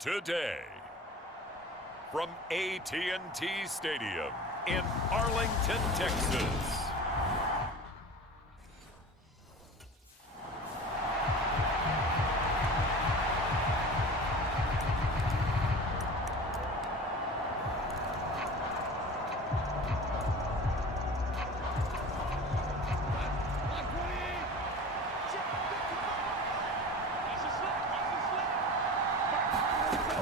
today. From AT&T Stadium in Arlington, Texas.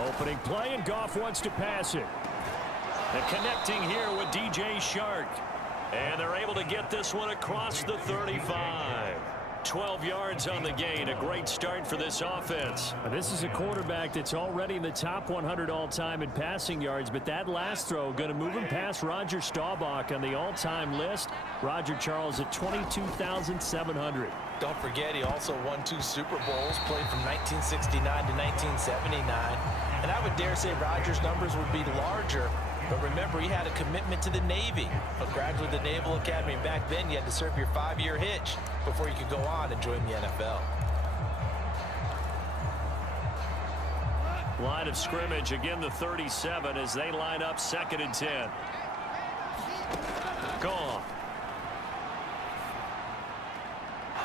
Opening play, and Goff wants to pass it. And connecting here with DJ Shark. And they're able to get this one across the 35. 12 yards on the gain. A great start for this offense. This is a quarterback that's already in the top 100 all-time in passing yards, but that last throw going to move him past Roger Staubach on the all-time list. Roger Charles at 22,700. Don't forget, he also won 2 Super Bowls, played from 1969 to 1979. And I would dare say Rodgers' numbers would be larger. But remember, he had a commitment to the Navy, a graduate of the Naval Academy. And back then, you had to serve your 5-year hitch before you could go on and join the NFL. Line of scrimmage, again the 37 as they line up 2nd and 10. Gone.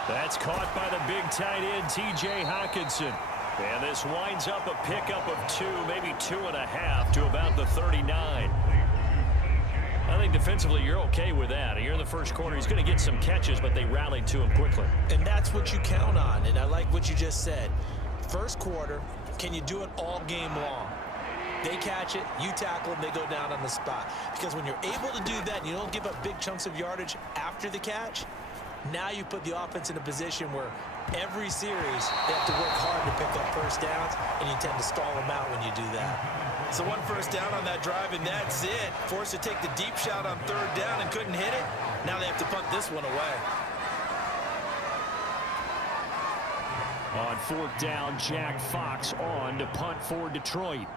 That's caught by the big tight end, T.J. Hockenson. And this winds up a pickup of 2, maybe 2.5 to about the 39. I think defensively you're okay with that. Here in the first quarter, he's going to get some catches, but they rallied to him quickly. And that's what you count on, and I like what you just said. First quarter, can you do it all game long? They catch it, you tackle them, they go down on the spot. Because when you're able to do that and you don't give up big chunks of yardage after the catch, now you put the offense in a position where every series they have to work hard to pick up first downs, and you tend to stall them out when you do that. So 1 first down on that drive, and that's it. Forced to take the deep shot on 3rd down and couldn't hit it. Now they have to punt this one away. On 4th down, Jack Fox on to punt for Detroit.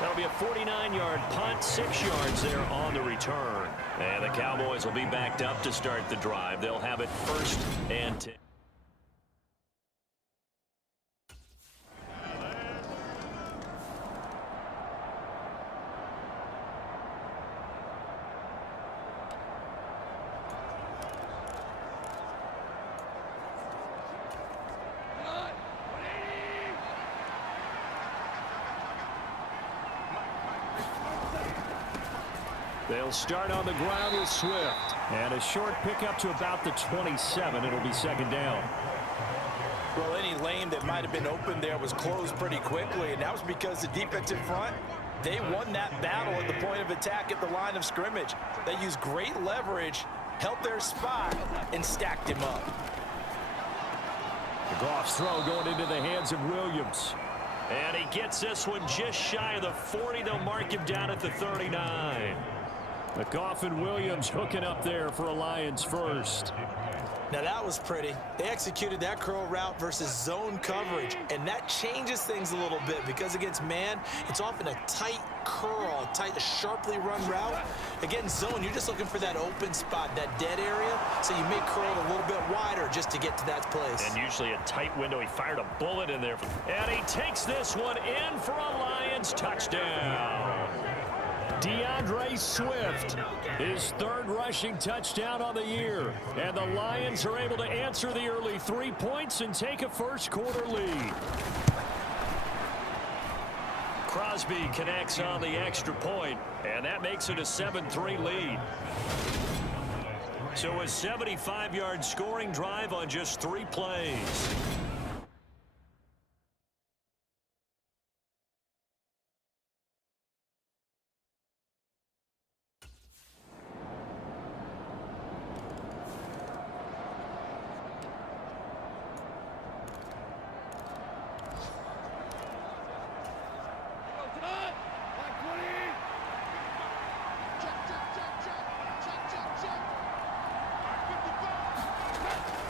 That'll be a 49-yard punt, 6 yards there on the return. And the Cowboys will be backed up to start the drive. They'll have it 1st and 10. They'll start on the ground with Swift. And a short pickup to about the 27. It'll be 2nd down. Well, any lane that might have been open there was closed pretty quickly, and that was because the defensive front, they won that battle at the point of attack at the line of scrimmage. They used great leverage, held their spot, and stacked him up. The Goff's throw going into the hands of Williams. And he gets this one just shy of the 40. They'll mark him down at the 39. The Goff and Williams hooking up there for a Lions first. Now that was pretty. They executed that curl route versus zone coverage, and that changes things a little bit because against man, it's often a tight curl, a sharply run route. Against zone, you're just looking for that open spot, that dead area, so you may curl it a little bit wider just to get to that place. And usually a tight window. He fired a bullet in there. And he takes this one in for a Lions touchdown. DeAndre Swift, his 3rd rushing touchdown on the year. And the Lions are able to answer the early 3 points and take a first quarter lead. Crosby connects on the extra point, and that makes it a 7-3 lead. So a 75-yard scoring drive on just 3 plays.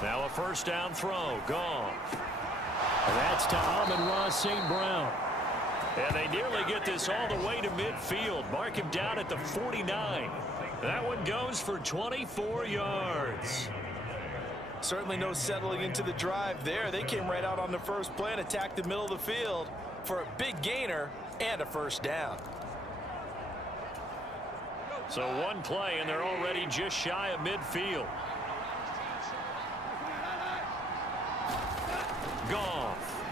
Now a 1st down throw, gone. That's to Amon-Ra St. Brown. And they nearly get this all the way to midfield. Mark him down at the 49. That one goes for 24 yards. Certainly no settling into the drive there. They came right out on the first play and attacked the middle of the field for a big gainer and a first down. So one play, and they're already just shy of midfield. Goff.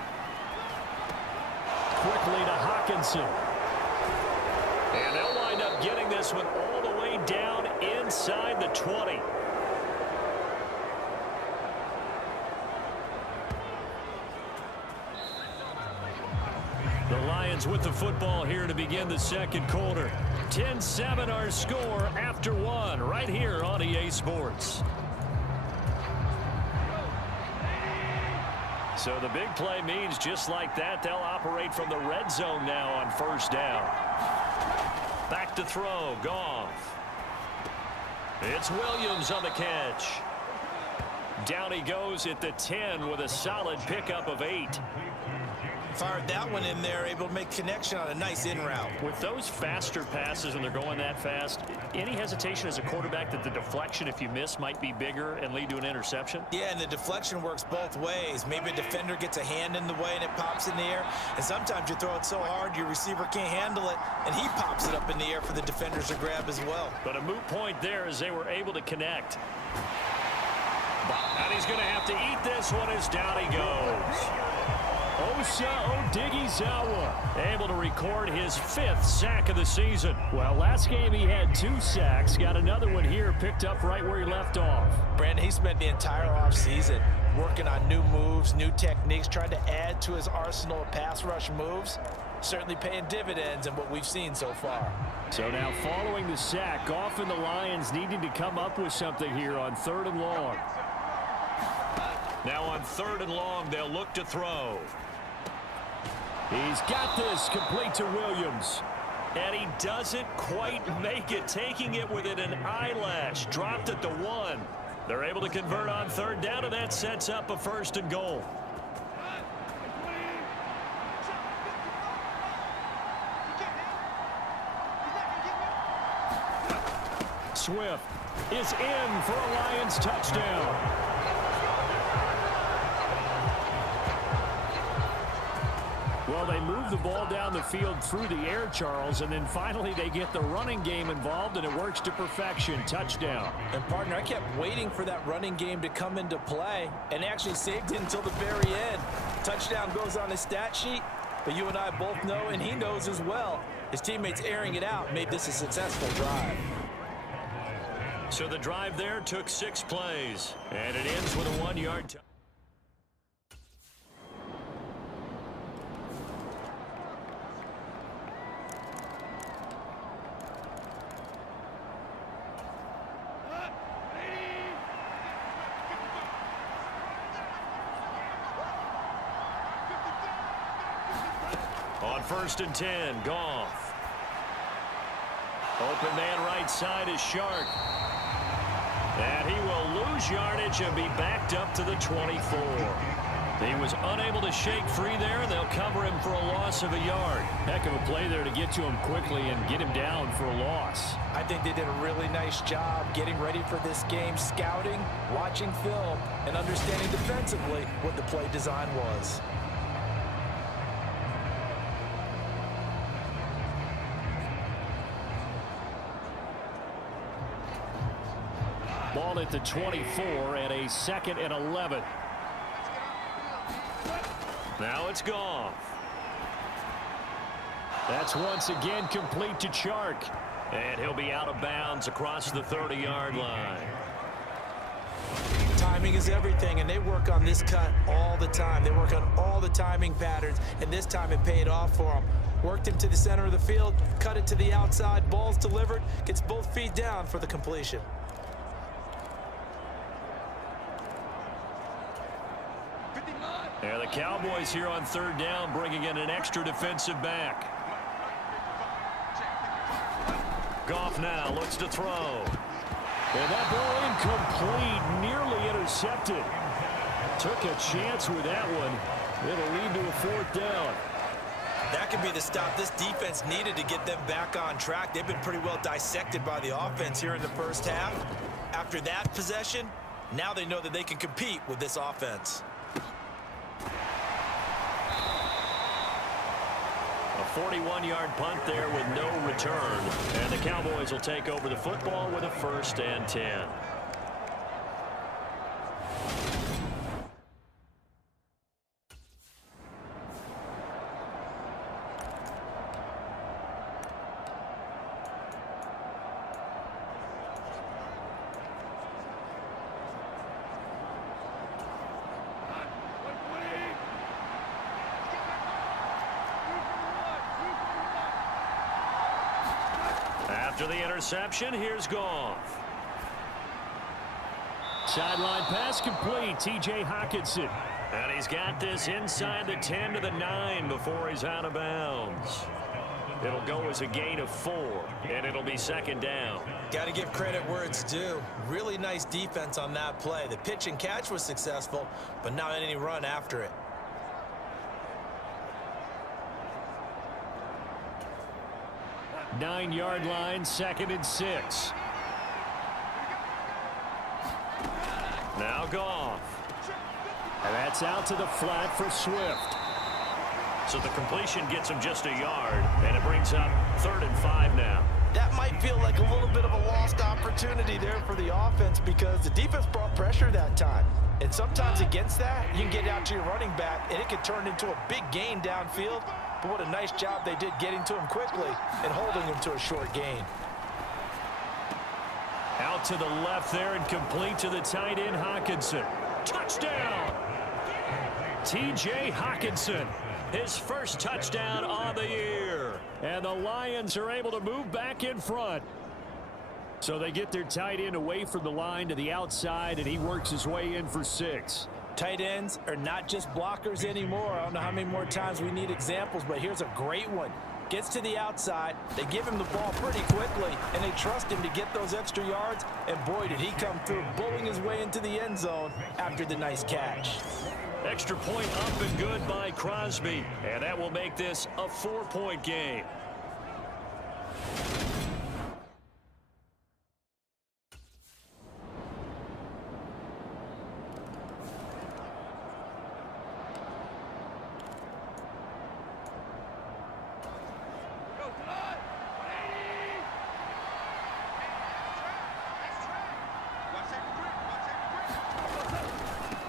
Quickly to Hawkinson. And they'll wind up getting this one all the way down inside the 20. The Lions with the football here to begin the second quarter. 10-7 our score after one right here on EA Sports. So the big play means just like that, they'll operate from the red zone now on first down. Back to throw, Goff. It's Williams on the catch. Down he goes at the 10 with a solid pickup of 8. Fired that one in there, able to make connection on a nice in route. With those faster passes when they're going that fast, any hesitation as a quarterback that the deflection, if you miss, might be bigger and lead to an interception? Yeah, and the deflection works both ways. Maybe a defender gets a hand in the way and it pops in the air. And sometimes you throw it so hard your receiver can't handle it, and he pops it up in the air for the defenders to grab as well. But a moot point there as they were able to connect. And he's going to have to eat this one as down he goes. Osa Odighizuwa able to record his 5th sack of the season. Well, last game he had 2 sacks. Got another one here picked up right where he left off. Brandon, he spent the entire offseason working on new moves, new techniques, trying to add to his arsenal of pass rush moves. Certainly paying dividends in what we've seen so far. So now following the sack, Goff and the Lions needing to come up with something here on 3rd and long. Now on 3rd and long, they'll look to throw. He's got this complete to Williams. And he doesn't quite make it, taking it within an eyelash. Dropped at the 1. They're able to convert on 3rd down, and that sets up a 1st and goal. Swift is in for a Lions touchdown. Well, they move the ball down the field through the air, Charles, and then finally they get the running game involved, and it works to perfection. Touchdown. And, partner, I kept waiting for that running game to come into play and actually saved it until the very end. Touchdown goes on his stat sheet, but you and I both know, and he knows as well, his teammates airing it out made this a successful drive. So the drive there took 6 plays, and it ends with a 1-yard touchdown. On 1st and 10, Goff. Open man right side is Shark. And he will lose yardage and be backed up to the 24. He was unable to shake free there, and they'll cover him for a loss of a yard. Heck of a play there to get to him quickly and get him down for a loss. I think they did a really nice job getting ready for this game, scouting, watching film, and understanding defensively what the play design was. Ball at the 24 and a 2nd and 11. Now it's Goff. That's once again complete to Chark. And he'll be out of bounds across the 30-yard line. Timing is everything, and they work on this cut all the time. They work on all the timing patterns, and this time it paid off for them. Worked him to the center of the field, cut it to the outside, ball's delivered, gets both feet down for the completion. Yeah, the Cowboys here on 3rd down, bringing in an extra defensive back. Goff now looks to throw. And that ball incomplete, nearly intercepted. Took a chance with that one. It'll lead to a 4th down. That could be the stop this defense needed to get them back on track. They've been pretty well dissected by the offense here in the first half. After that possession, now they know that they can compete with this offense. A 41-yard punt there with no return. And the Cowboys will take over the football with a 1st and 10. After the interception, here's Goff. Sideline pass complete. T.J. Hockenson. And he's got this inside the 10 to the 9 before he's out of bounds. It'll go as a gain of 4, and it'll be 2nd down. Got to give credit where it's due. Really nice defense on that play. The pitch and catch was successful, but not any run after it. Nine-yard line, 2nd and 6. Now Goff. And that's out to the flat for Swift. So the completion gets him just a yard, and it brings up 3rd and 5 now. That might feel like a little bit of a lost opportunity there for the offense because the defense brought pressure that time. And sometimes against that, you can get out to your running back, and it can turn into a big gain downfield. But what a nice job they did getting to him quickly and holding him to a short gain. Out to the left there and complete to the tight end, Hockenson. Touchdown! T.J. Hockenson, his first touchdown on the year. And the Lions are able to move back in front. So they get their tight end away from the line to the outside, and he works his way in for 6. Tight ends are not just blockers anymore. I don't know how many more times we need examples, but here's a great one. Gets to the outside, they give him the ball pretty quickly, and they trust him to get those extra yards, and boy, did he come through, bowling his way into the end zone after the nice catch. Extra point up and good by Crosby, and that will make this a 4-point game.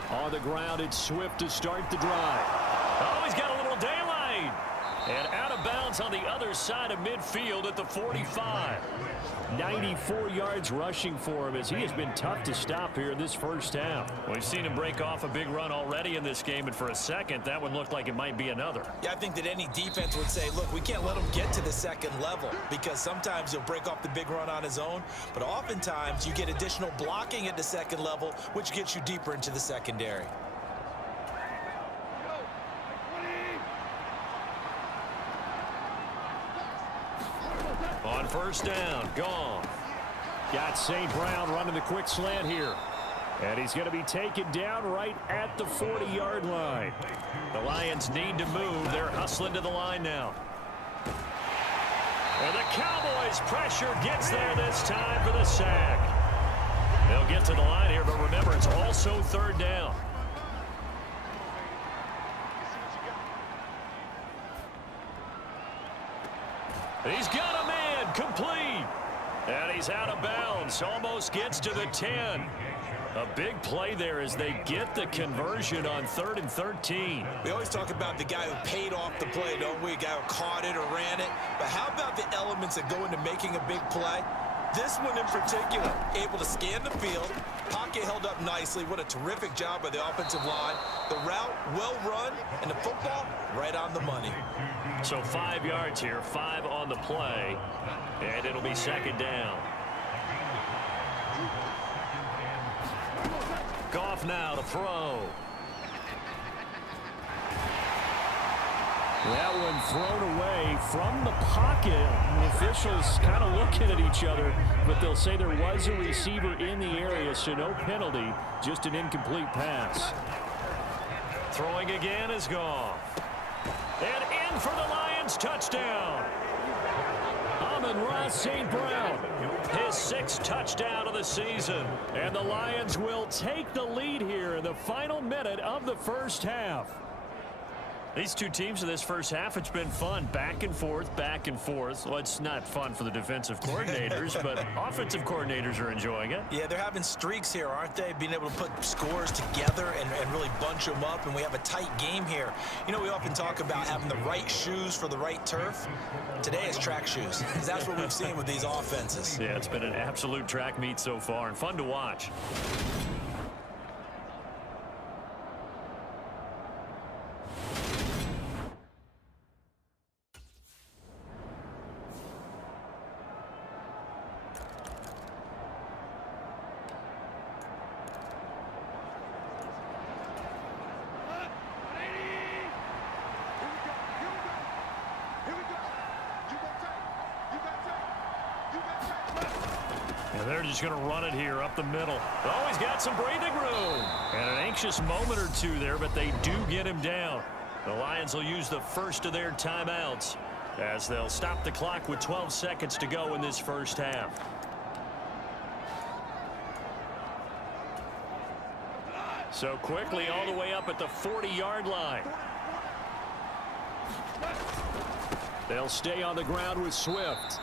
On the ground, it's Swift to start the drive. Oh, he's got a little daylight. And out of bounds on the other side of midfield at the 45. 94 yards rushing for him as he has been tough to stop here in this first half. We've seen him break off a big run already in this game, and for a second, that one looked like it might be another. Yeah, I think that any defense would say, look, we can't let him get to the second level because sometimes he'll break off the big run on his own, but oftentimes you get additional blocking at the second level, which gets you deeper into the secondary. On 1st down, Goff. Got St. Brown running the quick slant here. And he's going to be taken down right at the 40-yard line. The Lions need to move. They're hustling to the line now. And the Cowboys' pressure gets there this time for the sack. They'll get to the line here, but remember, it's also 3rd down. He's got a man complete. And he's out of bounds. Almost gets to the 10. A big play there as they get the conversion on 3rd and 13. We always talk about the guy who paid off the play, don't we? A guy who caught it or ran it. But how about the elements that go into making a big play? This one in particular, able to scan the field. Pocket held up nicely. What a terrific job by the offensive line. The route, well run, and the football, right on the money. So 5 yards here, 5 on the play, and it'll be 2nd down. Goff now to throw. That one thrown away from the pocket. The officials kind of looking at each other, but they'll say there was a receiver in the area, so no penalty, just an incomplete pass. Throwing again is Goff. And in for the Lions. Lions touchdown. Amon-Ra St. Brown, his 6th touchdown of the season. And the Lions will take the lead here in the final minute of the first half. These two teams in this first half, it's been fun. Back and forth, back and forth. Well, it's not fun for the defensive coordinators, but offensive coordinators are enjoying it. Yeah, they're having streaks here, aren't they? Being able to put scores together and really bunch them up, and we have a tight game here. You know, we often talk about having the right shoes for the right turf. Today is track shoes. That's what we've seen with these offenses. Yeah, it's been an absolute track meet so far, and fun to watch. And they're just going to run it here up the middle. Oh, he's got some breathing room. And an anxious moment or two there, but they do get him down. The Lions will use the first of their timeouts as they'll stop the clock with 12 seconds to go in this first half. So quickly all the way up at the 40-yard line. They'll stay on the ground with Swift.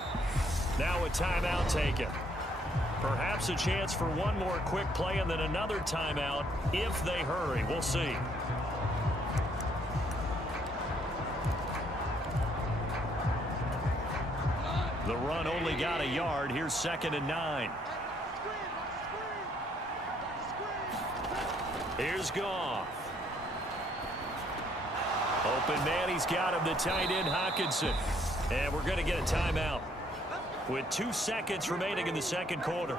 Now a timeout taken. Perhaps a chance for one more quick play and then another timeout if they hurry. We'll see. The run only got a yard. Here's 2nd and 9. Here's Goff. Open man, he's got him, the tight end Hockenson. And we're going to get a timeout with 2 seconds remaining in the second quarter.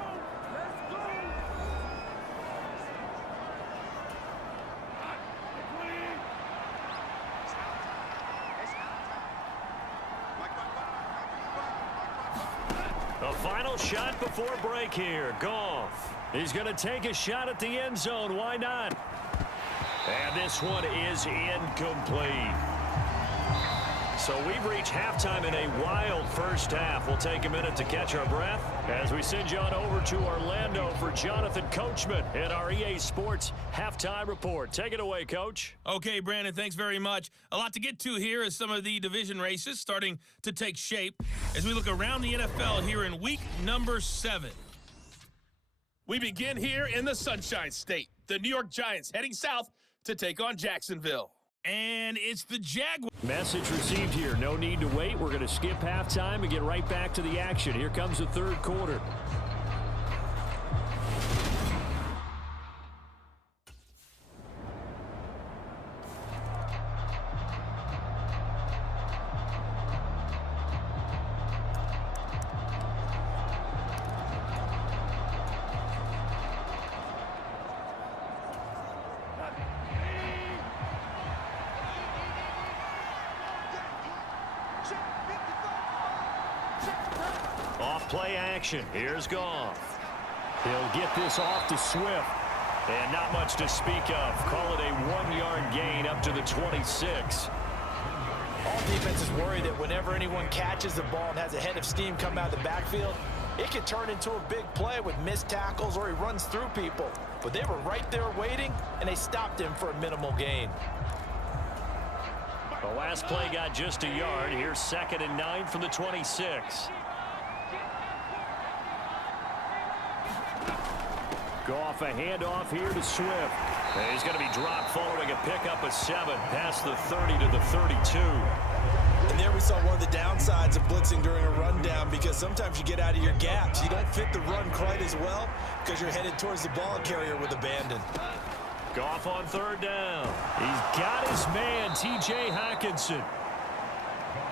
The final shot before break here. Goff. He's going to take a shot at the end zone. Why not? And this one is incomplete. So we've reached halftime in a wild first half. We'll take a minute to catch our breath as we send you on over to Orlando for Jonathan Coachman in our EA Sports Halftime Report. Take it away, Coach. Okay, Brandon, thanks very much. A lot to get to here as some of the division races starting to take shape as we look around the NFL here in week number 7. We begin here in the Sunshine State. The New York Giants heading south to take on Jacksonville. And it's the Jaguars. Message received here. No need to wait. We're going to skip halftime and get right back to the action. Here comes the third quarter. Play action. Here's Goff. He'll get this off to Swift. And not much to speak of. Call it a 1-yard gain up to the 26. All defenses worry that whenever anyone catches the ball and has a head of steam come out of the backfield, it could turn into a big play with missed tackles or he runs through people. But they were right there waiting, and they stopped him for a minimal gain. The last play got just a yard. Here's 2nd and 9 from the 26. Goff, a handoff here to Swift. And he's going to be dropped following a pickup of 7 past the 30 to the 32. And there we saw one of the downsides of blitzing during a rundown because sometimes you get out of your gaps. You don't fit the run quite as well because you're headed towards the ball carrier with abandon. Goff on 3rd down. He's got his man, T.J. Hockenson.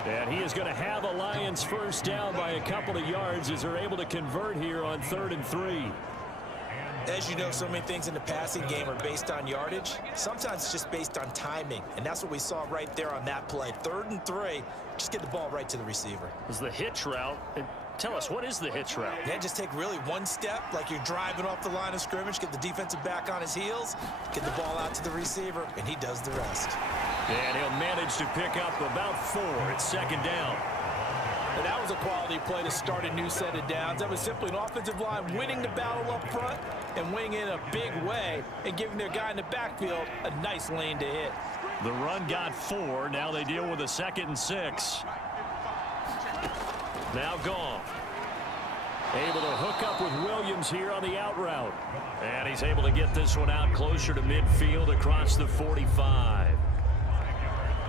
And he is going to have the Lions first down by a couple of yards as they're able to convert here on 3rd and 3. As you know, so many things in the passing game are based on yardage. Sometimes it's just based on timing, and that's what we saw right there on that play. 3rd and 3, just get the ball right to the receiver. Is the hitch route. Tell us, what is the hitch route? Yeah, just take really one step, like you're driving off the line of scrimmage, get the defensive back on his heels, get the ball out to the receiver, and he does the rest. And he'll manage to pick up about 4. It's second down. And that was a quality play to start a new set of downs. That was simply an offensive line winning the battle up front and winning in a big way and giving their guy in the backfield a nice lane to hit. The run got 4. Now they deal with a 2nd and 6. Now gone. Able to hook up with Williams here on the out route. And he's able to get this one out closer to midfield across the 45.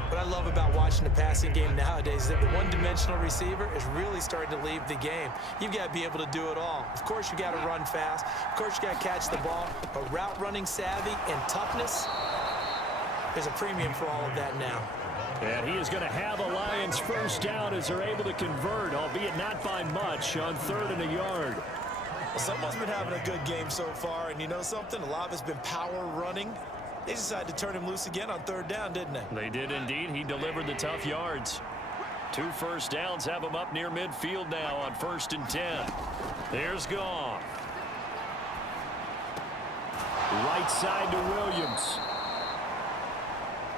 What I love about watching the passing game nowadays is that the one-dimensional receiver is really starting to leave the game. You've got to be able to do it all. Of course, you got to run fast. Of course, you got to catch the ball. But route running savvy and toughness, there's a premium for all of that now. And he is going to have a Lions first down as they're able to convert, albeit not by much, on 3rd and a yard. Well, someone's been having a good game so far, and you know something? A lot of it's been power running. They decided to turn him loose again on 3rd down, didn't they? They did indeed. He delivered the tough yards. 2 first downs have him up near midfield now on 1st and 10. Here's Goff. Right side to Williams.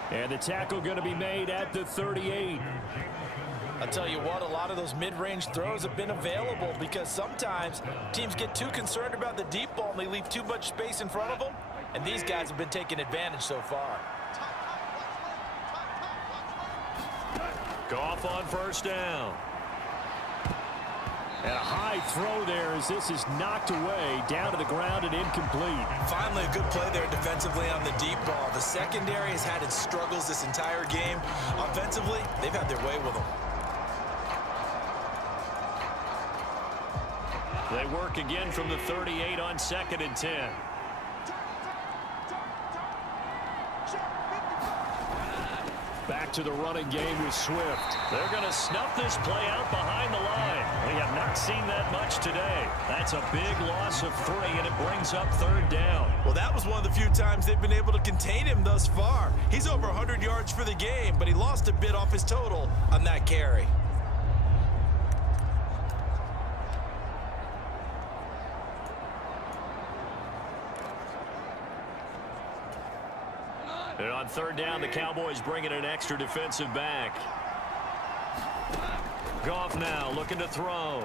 And the tackle going to be made at the 38. I'll tell you what, a lot of those mid-range throws have been available because sometimes teams get too concerned about the deep ball and they leave too much space in front of them. And these guys have been taking advantage so far. Goff on 1st down. And a high throw there as this is knocked away, down to the ground and incomplete. Finally, a good play there defensively on the deep ball. The secondary has had its struggles this entire game. Offensively, they've had their way with them. They work again from the 38 on 2nd and 10. Back to the running game with Swift. They're going to snuff this play out behind the line. We have not seen that much today. That's a big loss of 3, and it brings up 3rd down. Well, that was one of the few times they've been able to contain him thus far. He's over 100 yards for the game, but he lost a bit off his total on that carry. And on 3rd down, the Cowboys bring in an extra defensive back. Goff now looking to throw.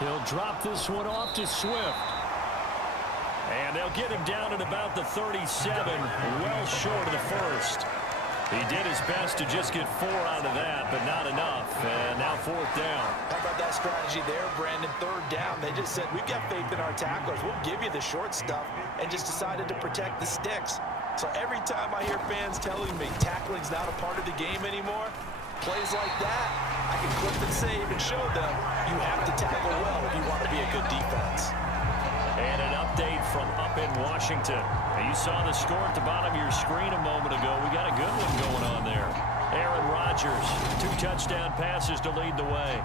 He'll drop this one off to Swift. And they'll get him down at about the 37, well short of the 1st. He did his best to just get 4 out of that, but not enough. And now 4th down. How about that strategy there, Brandon? 3rd down. They just said, we've got faith in our tacklers. We'll give you the short stuff, and just decided to protect the sticks. So every time I hear fans telling me tackling's not a part of the game anymore, plays like that, I can clip and save and show them you have to tackle well if you want to be a good defense. And an update from up in Washington. Now, you saw the score at the bottom of your screen a moment ago. We got a good one going on there. Aaron Rodgers, 2 touchdown passes to lead the way.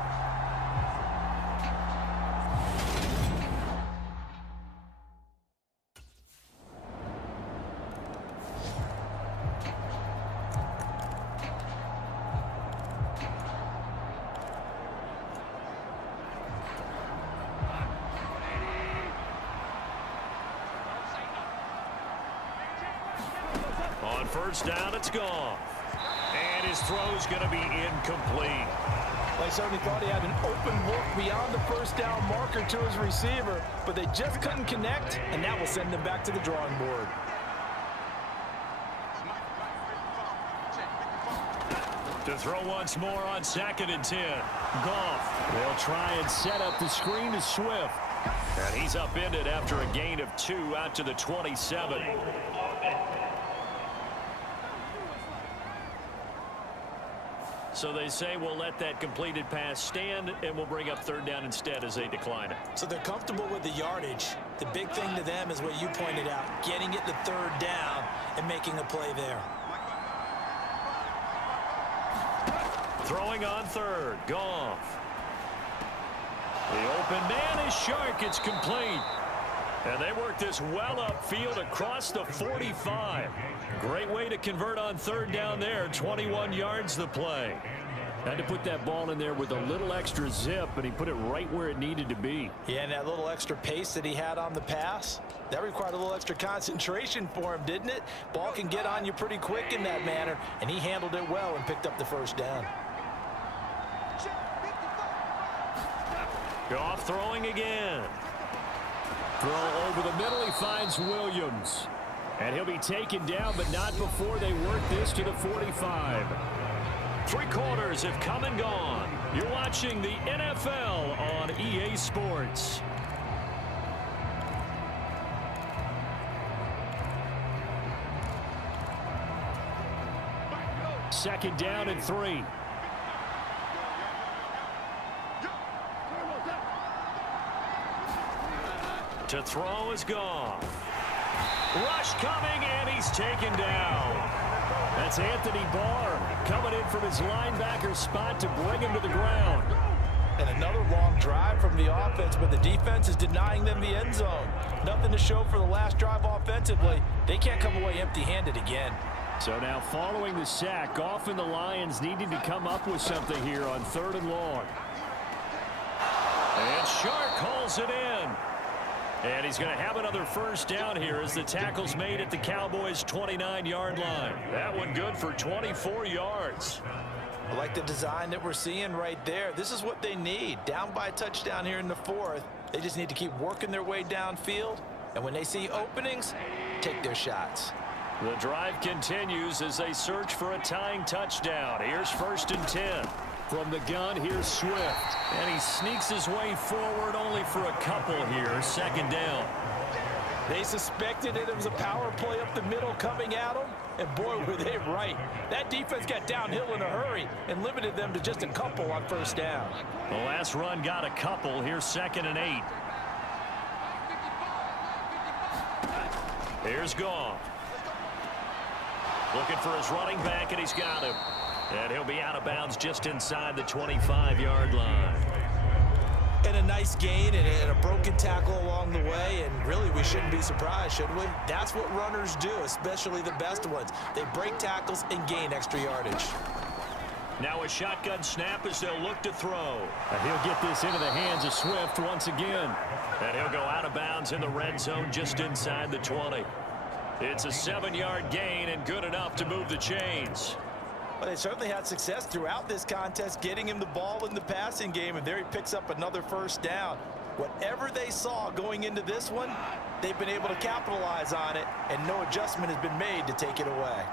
On 1st down, it's Goff. And his throw's going to be incomplete. They certainly thought he had an open look beyond the 1st down marker to his receiver, but they just couldn't connect, and that will send them back to the drawing board. To throw once more on 2nd and 10. Goff. They'll try and set up the screen to Swift. And he's upended after a gain of 2 out to the 27. So they say we'll let that completed pass stand, and we'll bring up 3rd down instead as they decline it. So they're comfortable with the yardage. The big thing to them is what you pointed out, getting it to 3rd down and making a play there. Throwing on 3rd, Goff. The open man is Shark. It's complete. And they work this well upfield across the 45. Great way to convert on 3rd down there. 21 yards the play. Had to put that ball in there with a little extra zip, and he put it right where it needed to be. Yeah, and that little extra pace that he had on the pass, that required a little extra concentration for him, didn't it? Ball can get on you pretty quick in that manner, and he handled it well and picked up the first down. Goff throwing again. Throw over the middle. He finds Williams. And he'll be taken down, but not before they work this to the 45. 3 quarters have come and gone. You're watching the NFL on EA Sports. Second down and 3. To throw is gone. Rush coming, and he's taken down. That's Anthony Barr coming in from his linebacker spot to bring him to the ground. And another long drive from the offense, but the defense is denying them the end zone. Nothing to show for the last drive offensively. They can't come away empty-handed again. So now following the sack, Goff and the Lions needing to come up with something here on 3rd and long. And Shark hauls it in. And he's going to have another first down here as the tackle's made at the Cowboys' 29-yard line. That one good for 24 yards. I like the design that we're seeing right there. This is what they need. Down by a touchdown here in the 4th. They just need to keep working their way downfield. And when they see openings, take their shots. The drive continues as they search for a tying touchdown. Here's 1st and 10. From the gun, here's Swift. And he sneaks his way forward only for a couple here. 2nd down. They suspected it was a power play up the middle coming at them. And boy, were they right. That defense got downhill in a hurry and limited them to just a couple on 1st down. The last run got a couple. Here's 2nd and 8. Here's Goff. Looking for his running back, and he's got him. And he'll be out of bounds just inside the 25-yard line. And a nice gain and a broken tackle along the way, and really we shouldn't be surprised, should we? That's what runners do, especially the best ones. They break tackles and gain extra yardage. Now a shotgun snap as they'll look to throw. And he'll get this into the hands of Swift once again. And he'll go out of bounds in the red zone just inside the 20. It's a 7-yard gain and good enough to move the chains. Well, they certainly had success throughout this contest, getting him the ball in the passing game, and there he picks up another first down. Whatever they saw going into this one, they've been able to capitalize on it, and no adjustment has been made to take it away.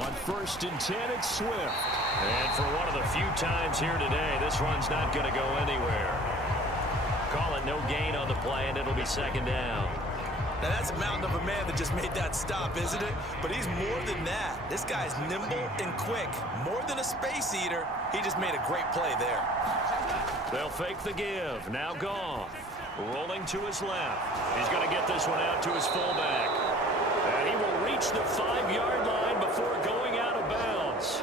On 1st and 10, it's Swift. And for one of the few times here today, this run's not going to go anywhere. Call it no gain on the play, and it'll be 2nd down. Now, that's a mountain of a man that just made that stop, isn't it? But he's more than that. This guy's nimble and quick. More than a space eater, he just made a great play there. They'll fake the give. Now Goff. Rolling to his left. He's going to get this one out to his fullback. And he will reach the 5-yard line before going out of bounds.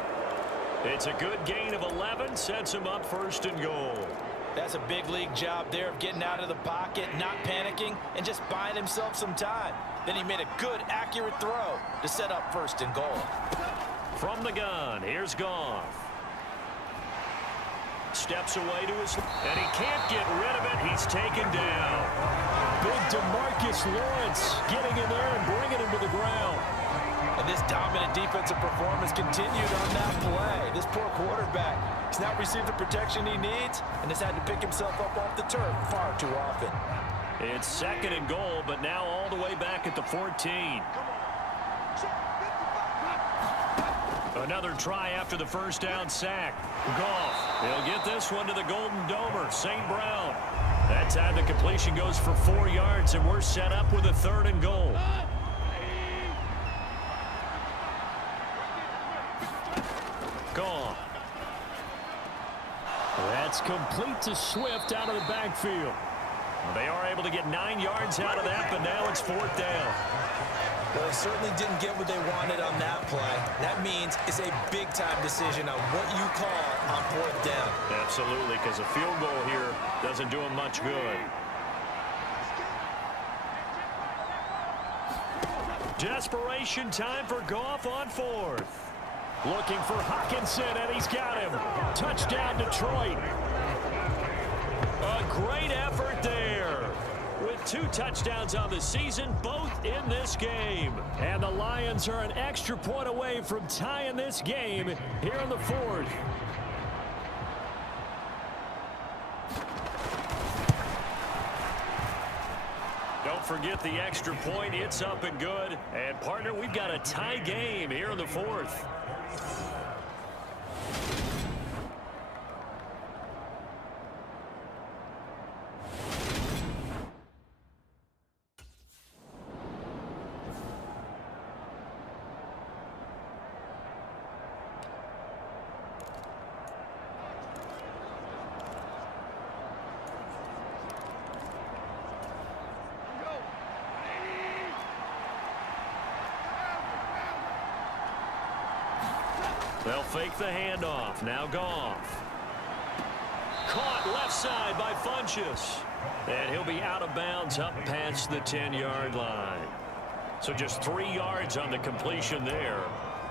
It's a good gain of 11. Sets him up 1st and goal. That's a big league job there of getting out of the pocket, not panicking, and just buying himself some time. Then he made a good, accurate throw to set up 1st and goal. From the gun, here's Goff. Steps away to his... And he can't get rid of it. He's taken down. Big DeMarcus Lawrence getting in there and bringing him to the ground. And this dominant defensive performance continued on that play. This poor quarterback has now received the protection he needs and has had to pick himself up off the turf far too often. It's 2nd and goal, but now all the way back at the 14. Another try after the first down sack. Goff. He'll get this one to the Golden Domer, St. Brown. That time the completion goes for 4 yards, and we're set up with a 3rd and goal. Goff. That's complete to Swift out of the backfield. They are able to get 9 yards out of that, but now it's 4th down. Well, they certainly didn't get what they wanted on that play. That means it's a big-time decision on what you call on 4th down. Absolutely, because a field goal here doesn't do them much good. Desperation time for Goff on fourth. Looking for Hockenson, and he's got him. Touchdown, Detroit. A great effort there. With 2 touchdowns on the season, both in this game. And the Lions are an extra point away from tying this game here in the fourth. Don't forget the extra point. It's up and good. And, partner, we've got a tie game here in the fourth. They'll fake the handoff. Now Goff. Caught left side by Funchess. And he'll be out of bounds up past the 10-yard line. So just 3 yards on the completion there.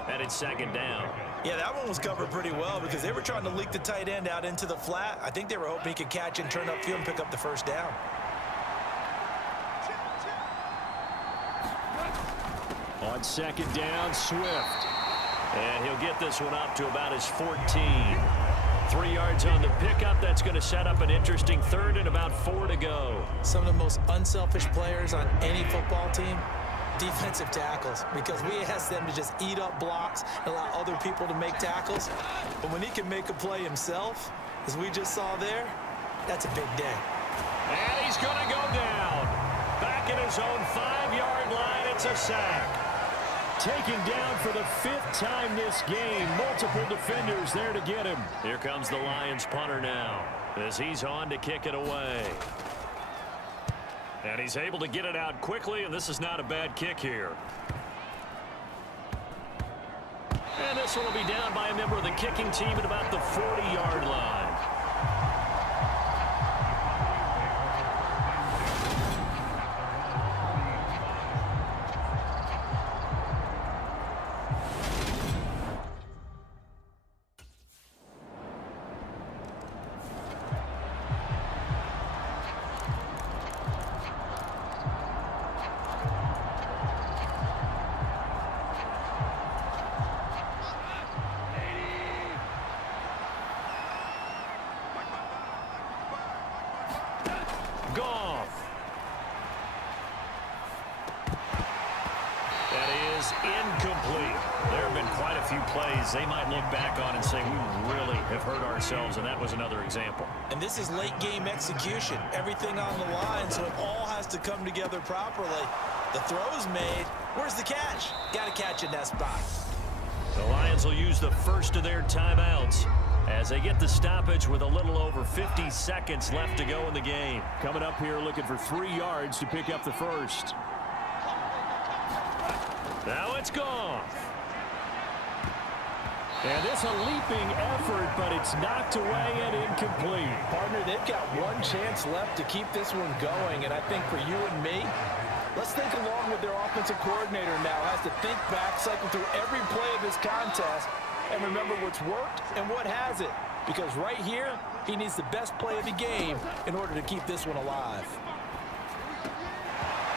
And it's second down. Yeah, that one was covered pretty well because they were trying to leak the tight end out into the flat. I think they were hoping he could catch and turn upfield and pick up the first down. On second down, Swift. And he'll get this one up to about his 14. 3 yards on the pickup. That's going to set up an interesting third and about 4 to go. Some of the most unselfish players on any football team, defensive tackles, because we ask them to just eat up blocks and allow other people to make tackles. But when he can make a play himself, as we just saw there, that's a big day. And he's going to go down. Back in his own 5-yard line, it's a sack. Taken down for the 5th time this game. Multiple defenders there to get him. Here comes the Lions punter now as he's on to kick it away. And he's able to get it out quickly, and this is not a bad kick here. And this one will be down by a member of the kicking team at about the 40-yard line. Goff. That is incomplete. There have been quite a few plays they might look back on and say, we really have hurt ourselves, and that was another example. And this is late game execution. Everything on the line, so it all has to come together properly. The throw's made. Where's the catch? Got to catch in that spot. The Lions will use the first of their timeouts as they get the stoppage with a little over 50 seconds left to go in the game. Coming up here looking for 3 yards to pick up the first. Now it's Goff. And this a leaping effort, but it's knocked away and incomplete. Partner, they've got one chance left to keep this one going, and I think for you and me, let's think along with their offensive coordinator now. Has to think back, cycle through every play of this contest, and remember what's worked and what hasn't. Because right here, he needs the best play of the game in order to keep this one alive.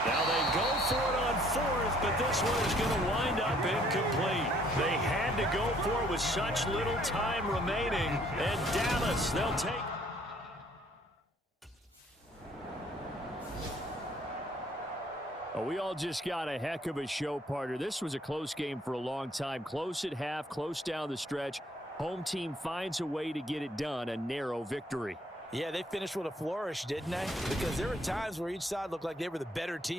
Now they go for it on fourth, but this one is going to wind up incomplete. They had to go for it with such little time remaining, and Dallas, they'll take. Oh, we all just got a heck of a show, partner. This was a close game for a long time. Close at half, close down the stretch. Home team finds a way to get it done, a narrow victory. Yeah, they finished with a flourish, didn't they? Because there were times where each side looked like they were the better team.